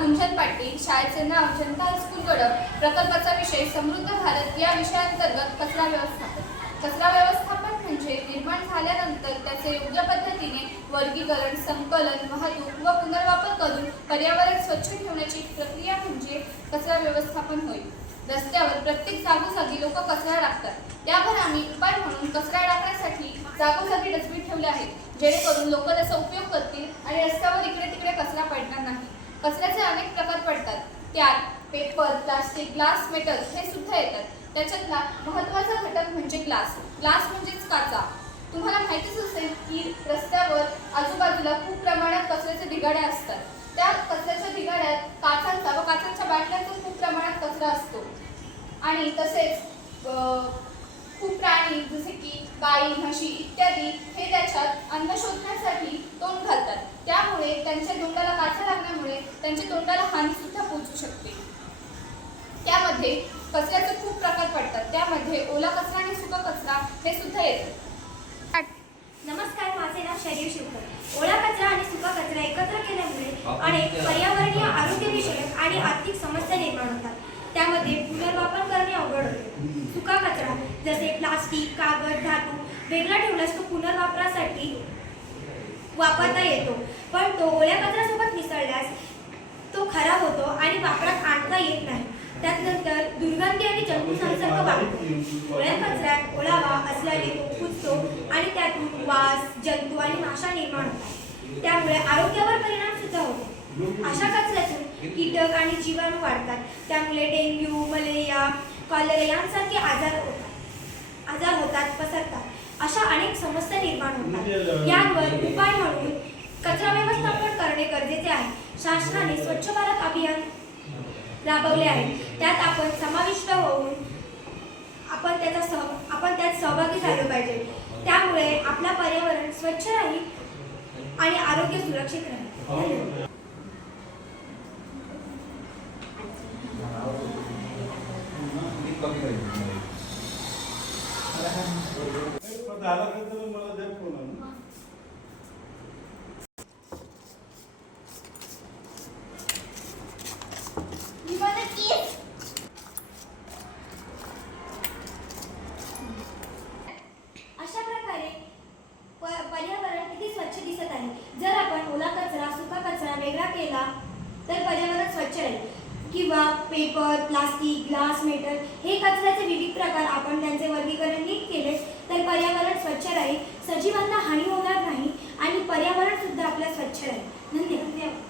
गुंजन पाटील, शाळेचे नाव जनता हायस्कूल गडप, प्रकल्पाचा विषय समृद्ध भारत या विषयाअंतर्गत कचरा व्यवस्थापन. कचरा व्यवस्थापन म्हणजे निर्माण झाल्यानंतर त्याचे योग्य पद्धतीने वर्गीकरण, संकलन, वाहतूक व पुनर्वापर करून पर्यावरण स्वच्छ ठेवण्याची प्रक्रिया म्हणजे कचरा व्यवस्थापन होय. रस्त्यावर प्रत्येक जागोजागी लोक कचरा टाकतात. त्यावर आम्ही उपाय म्हणून कचरा टाकण्यासाठी जागोजागी डस्टबिन ठेवले आहेत, जेणेकरून लोक त्याचा उपयोग करतील आणि रस्त्यावर इकडे तिकडे कचरा पडणार नाही. कचऱ्याचे अनेक प्रकार पडतात. त्यात पेपर, प्लास्टिक, ग्लास, मेटल हे सुद्धा येतात. त्याच्यातला महत्त्वाचा घटक म्हणजे ग्लास. ग्लास म्हणजेच काचा. तुम्हाला माहितीच असेल की रस्त्यावर आजूबाजूला खूप प्रमाणात कचऱ्याचे ढिगाऱ्या असतात. त्या कचऱ्याच्या ढिगाऱ्यात काचांचा व काचांच्या बाटल्यांचा खूप प्रमाणात कचरा असतो. आणि तसेच खूप प्राणी जसे की गाई, म्हशी इत्यादी हे त्याच्यात अन्न शोधण्यासाठी तोंड घालतात. त्यामुळे त्यांच्या तोंडाला काचा लागल्यामुळे त्यांच्या तोंडाला हानी सुद्धा पोहोचू शकते. त्यामध्ये कचऱ्याचे खूप प्रकार पडतात. त्यामध्ये ओला कचरा आणि सुका कचरा हे सुद्धा येतात. नमस्कार, माझे नाव शरीर शिवकर. ओला कचरा आणि सुका कचरा एकत्र केल्यामुळे अनेक पर्यावरणीय, आरोग्यविषयक आणि आर्थिक समस्या निर्माण होतात. त्यामध्ये पुनर्वापर करणे अवघड होते. सुका कचरा जसे प्लास्टिक, कागद, धातू वेगळा ठेवल्यास तो पुनर्वापरासाठी वापरता येतो, पण तो ओल्या कचऱ्यासोबत मिसळल्यास तो खराब होतो आणि वापरात आणता येत नाही. त्यानंतर दुर्गंधी आणि जंतू संसर्ग वाढतो. ओल्या कचऱ्यात ओलावा असल्याने तो कुजतो आणि त्यातून वास, जंतू आणि माशा निर्माण होतात. त्यामुळे आरोग्यावर परिणाम सुद्धा होतो. अशा कचऱ्यातून कीटक आणि जीवाणू वाढतात. त्यामुळे डेंग्यू, मलेरिया, कॉलेरा यांसारखे आजार होतात, पसरतात. अशा अनेक समस्या निर्माण होतात. यावर उपाय म्हणून कचरा व्यवस्थापन करणे गरजेचे आहे. शासनाने स्वच्छ भारत अभियान राबवले आहे. त्यात आपण समाविष्ट होऊन आपण त्यात सहभागी झाले पाहिजे. त्यामुळे आपला पर्यावरण स्वच्छ राहील आणि आरोग्य सुरक्षित राहील. अशा प्रकारे पर्यावरण किती स्वच्छ दिसत आहे. जर आपण ओला कचरा, सुका कचरा वेगळा केला तर पर्यावरण स्वच्छ राहील. किंवा पेपर, प्लास्टिक, ग्लास, मेटल हे कचऱ्याचे विविध प्रकार आपण त्यांचे वर्गीकरण नीट केले तर पर्यावरण स्वच्छ राहील, सजीवांना हानी होणार नाही आणि पर्यावरण सुद्धा आपल्या स्वच्छ राहील. धन्यवाद.